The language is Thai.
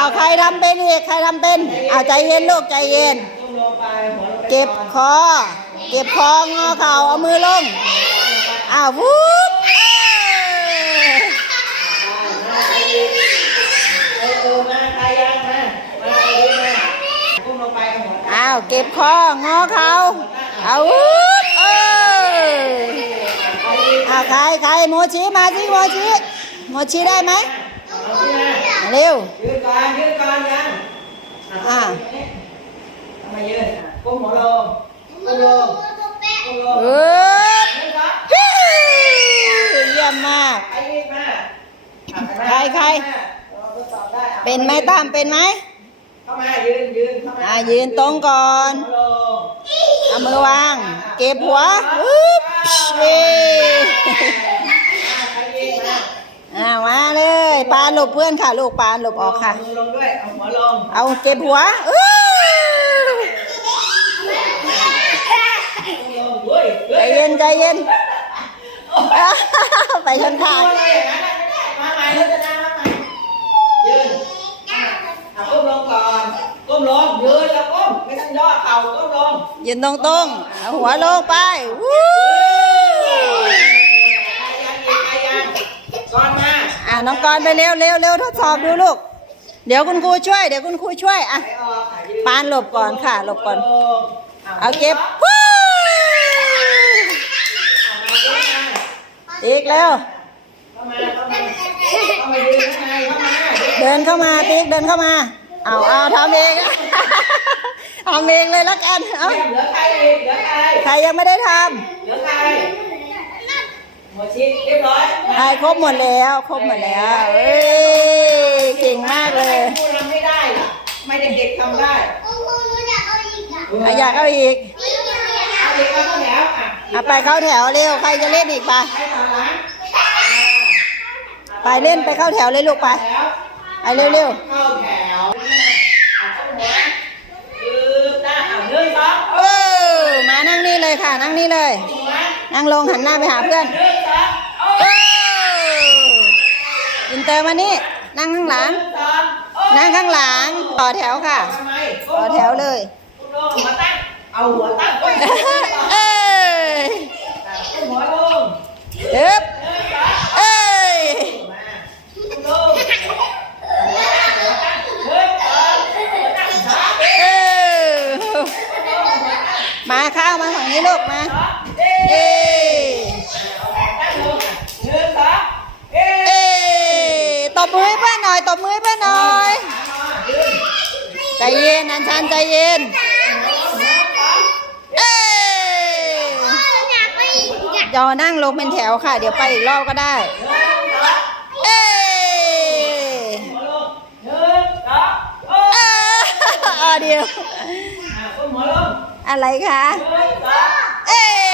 เอาใครทำเป็นอีกใครทำเป็นเอาใจเย็นลูกใจเย็น เก็บคอ เก็บคองอเข่าเอามือลงอ้าววุ๊บอ้าวเก็บคองอเข่าเอาวุ๊บเอ้ยอ้าวใครใครโมชิมาสิโมชิโมชิได้ไหม เอาสิมามาเร็วยืนก่อนยืนก่อนยังอ่าทำไมยืนอะก้มหัวลงก้มลงก้มลงเอ๊บยืนก่อนฮิ้วเยี่ยมมากใครอีกมาอะใครใครเราทดสอบได้อะเป็นไหมตามเป็นไหมเข้ามายืนยืนเข้ามาอ่ายืนตรงก่อนหัวลงเอามือวาง เก็บหัวอึ๊บเย้ใครอีกมาอ่ามาเลย ปาหลบเพื่อนค่ะ ลูกปาหลบออกค่ะ มือลงด้วย เอาหัวลงเอาเก็บหัวอื้อลงเว้ยใจเย็นใจเย็นอ้าวไปชนขาดตัวเลยอย่างนั้นน่ะไม่ได้มาใหม่แล้วจะได้มาใหม่ยืนเอาก้มลงก่อนก้มลงยืนแล้วก้มไม่ต้องย่อเข่าก้มลงยืนตรงตรงๆเอาหัวลงไปวู้ ใครยังอีกใครยังก่อนมา อ่า น้องกรณ์ไปเร็วเร็วเร็วทดสอบดูลูก เดี๋ยวคุณครูช่วย เดี๋ยวคุณครูช่วยอะไปออกค่ะยืนปานหลบก่อนค่ะหลบก่อนลงเอาเก็บวู้เอามาเก็บมาอีกแล้วเข้ามาเข้ามาเข้ามายืนข้างในเข้ามาเดินเข้ามาติ๊กเดินเข้ามา เอาเอาทำเองทำเองเลยละกัน เอาเยี่ยมเหลือใครอีกเหลือใครใครยังไม่ได้ทเหลือใครหมดชิ้นเรียบร้อยำใครครบหมดแล้วครบหมดแล้วเอ้ยเก่งมากเลยผู้ทำไม่ได้ล่ะไม่ได้เด็กทำได้อะอยากเอาอีกเอาเด็กมาเข้าแถวอะเอาไปเข้าแถวเร็วใครจะเล่นอีกไปให้ต่อหลังไปเล่นไปเข้าแถวเลยลูกไปแถวไปเร็วเร็วเข้าแถวอะเข้าหัวยืดหน้าอะหนึ่งสองๆเออมานั่งนี่เลยค่ะนั่งนี่เลยหัว นั่งลงหันหน้าไปหาเพื่อนดึงโอ้ยอินเตอร์มานี่ นั่งข้างหลัง นั่งข้างหลัง ต่อแถวค่ะ ต่อแถวเลยเอาหัวตั้งเอ้ยก้มหัวลงเอ๊บเอ้ยมาก้มลงหัวมาข้ามาฝั่งนี้ลูกมา เอ้เอ้ตบมือให้เพื่อนหน่อย ตบมือให้เพื่อนหน่อย ใจเย็นอันชันใจเย็น เอ้ยอนั่งลงเป็นแถวค่ะ เดี๋ยวไปอีกรอบก็ได้ เอ้เออเอาเดียวอะไรคะ เอ้